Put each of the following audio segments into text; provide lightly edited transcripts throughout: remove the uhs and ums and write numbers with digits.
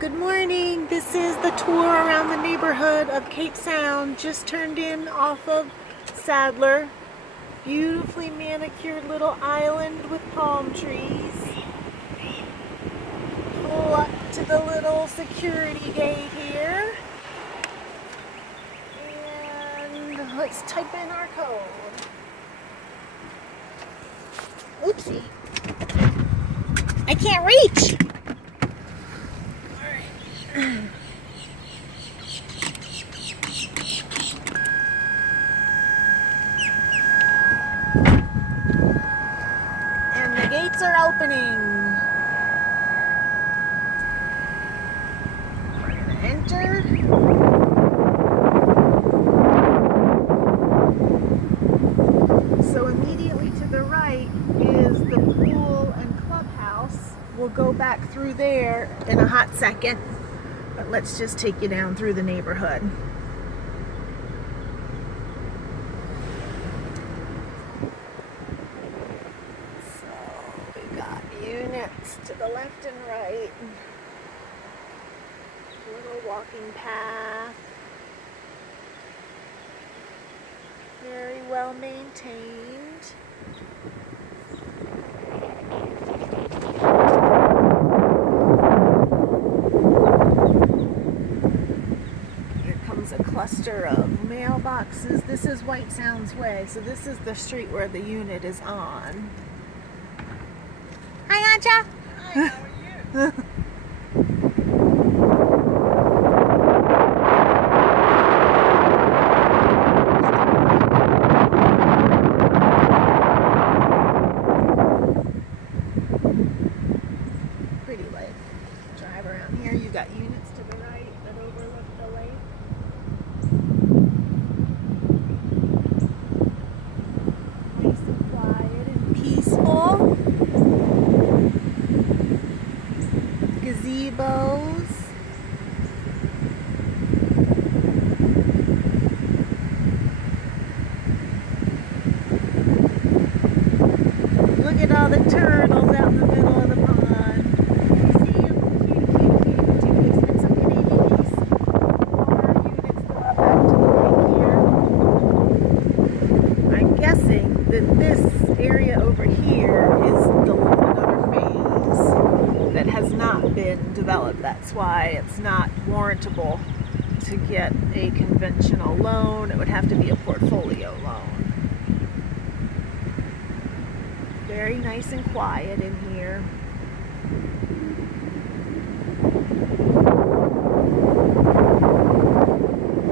Good morning. This is the tour around the neighborhood of Cape Sound. Just turned in off of Sadler. Beautifully manicured little island with palm trees. Pull up to the little security gate here. And let's type in our code. Oopsie. I can't reach. And the gates are opening. We're going to enter. So immediately to the right is the pool and clubhouse. We'll go back through there in a hot second, but let's just take you down through the neighborhood. Units to the left and right. Little walking path. Very well maintained. Here comes a cluster of mailboxes. This is White Sounds Way, so this is the street where the unit is on. Hi, Anja. Hi, how are you? Pretty lake. Drive around here. You got units to the right that overlook the lake. Nice and quiet and peaceful. Gazebos. Look at all the turtles out in the middle of the pond. You see them? Cute. Take a spend some Canadian geese. More units go up back to the lake here. I'm guessing that this area over here is another phase that has not been developed. That's why it's not warrantable to get a conventional loan. It would have to be a portfolio loan. Very nice and quiet in here.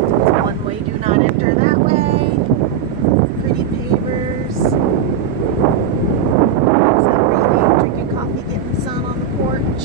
It's one way, do not enter that way. Pretty pavers. Outside reading, drinking coffee, getting sun on the porch.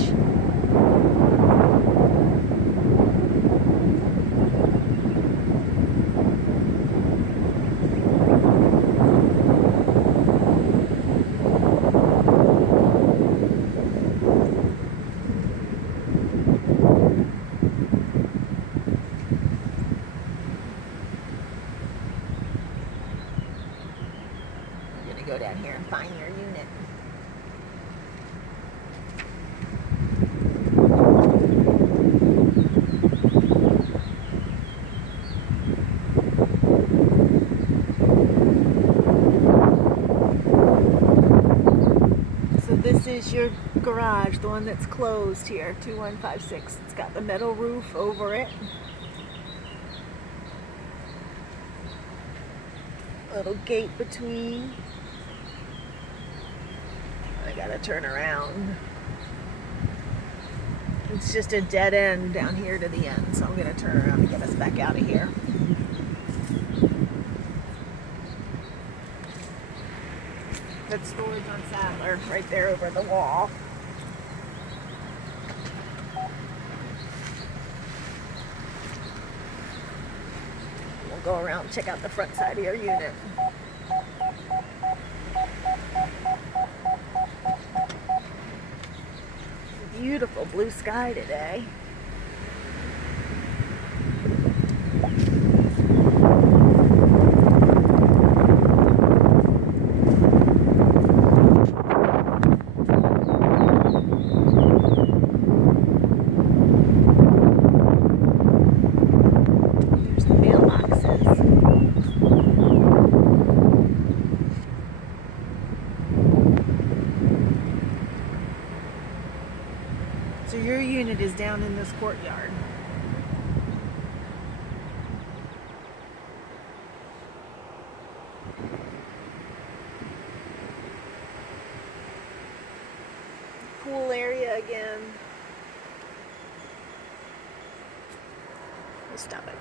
Go down here and find your unit. So this is your garage, the one that's closed here, 2156. It's got the metal roof over it. Little gate between. I gotta turn around. It's just a dead end down here to the end, so I'm gonna turn around and get us back out of here. That's storage on Sadler, right there over the wall. We'll go around and check out the front side of your unit. Beautiful blue sky today. unit is down in this courtyard. Pool area again. We'll stop it.